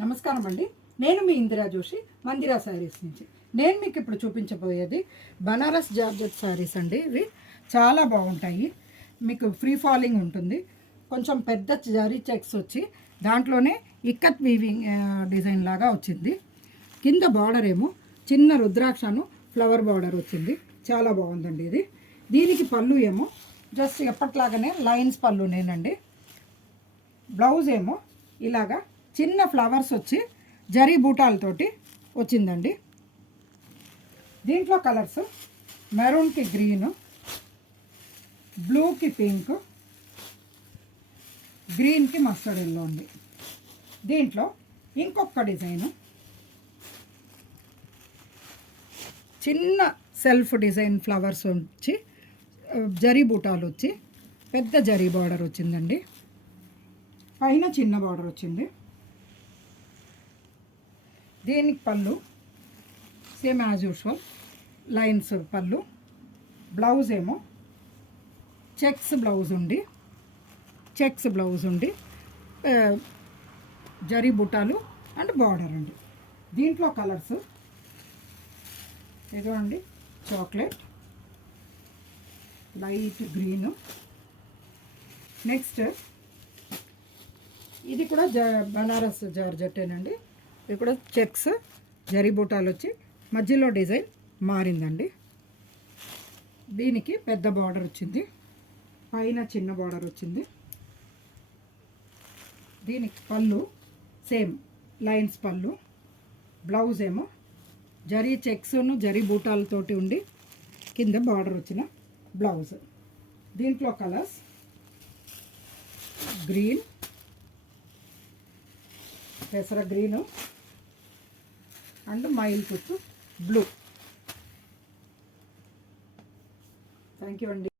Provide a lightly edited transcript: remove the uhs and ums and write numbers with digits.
నమస్కారం అండి. నేను మీ ఇందిరా జోషి, మందిరా శారీస్ నుంచి. నేను మీకు ఇప్పుడు చూపించబోయేది బనారస్ జార్జెట్ శారీస్ అండి. ఇవి చాలా బాగుంటాయి. మీకు ఫ్రీ ఫాలింగ్ ఉంటుంది. కొంచెం పెద్ద జరీ చెక్స్ వచ్చి దాంట్లోనే ఇక్కత్ వీవింగ్ డిజైన్ లాగా వచ్చింది. కింద బార్డర్ ఏమో చిన్న రుద్రాక్షను ఫ్లవర్ బార్డర్ వచ్చింది. చాలా బాగుందండి ఇది. దీనికి పళ్ళు ఏమో జస్ట్ ఎప్పట్లాగానే లైన్స్ పళ్ళునేనండి. బ్లౌజ్ ఏమో ఇలాగా చిన్న ఫ్లవర్స్ వచ్చి జరీ బూటాలతోటి వచ్చిందండి. దీంట్లో కలర్స్ మెరూన్కి గ్రీను, బ్లూకి పింక్, గ్రీన్కి మస్టర్డ్ ఎల్లో ఉంది. దీంట్లో ఇంకొక డిజైను చిన్న సెల్ఫ్ డిజైన్ ఫ్లవర్స్ వచ్చి జరీ బూటాలు వచ్చి పెద్ద జరీ బార్డర్ వచ్చిందండి. పైన చిన్న బార్డర్ వచ్చింది. దీనికి పళ్ళు సేమ్ యాజ్ యూజువల్ లైన్స్ పళ్ళు. బ్లౌజ్ ఏమో చెక్స్ బ్లౌజ్ ఉండి జరీ బుట్టాలు అండ్ బార్డర్ అండి. దీంట్లో కలర్స్ ఏదో అండి, చాక్లెట్, లైట్ గ్రీను. నెక్స్ట్ ఇది కూడా బనారస్ జార్జెట్టేనండి. ఇది కూడా చెక్స్ జరీ బూటాలు వచ్చి మధ్యలో డిజైన్ మారిందండి. దీనికి పెద్ద బార్డర్ వచ్చింది, పైన చిన్న బార్డర్ వచ్చింది. దీనికి పళ్ళు సేమ్ లైన్స్ పళ్ళు. బ్లౌజ్ ఏమో జరీ చెక్స్ను జరీ బూటాలతోటి ఉండి కింద బార్డర్ వచ్చిన బ్లౌజ్. దీంట్లో కలర్స్ గ్రీన్, పెసర గ్రీను అండ్ మైల్ కుచ్చు బ్లూ. థ్యాంక్ యూ అండి.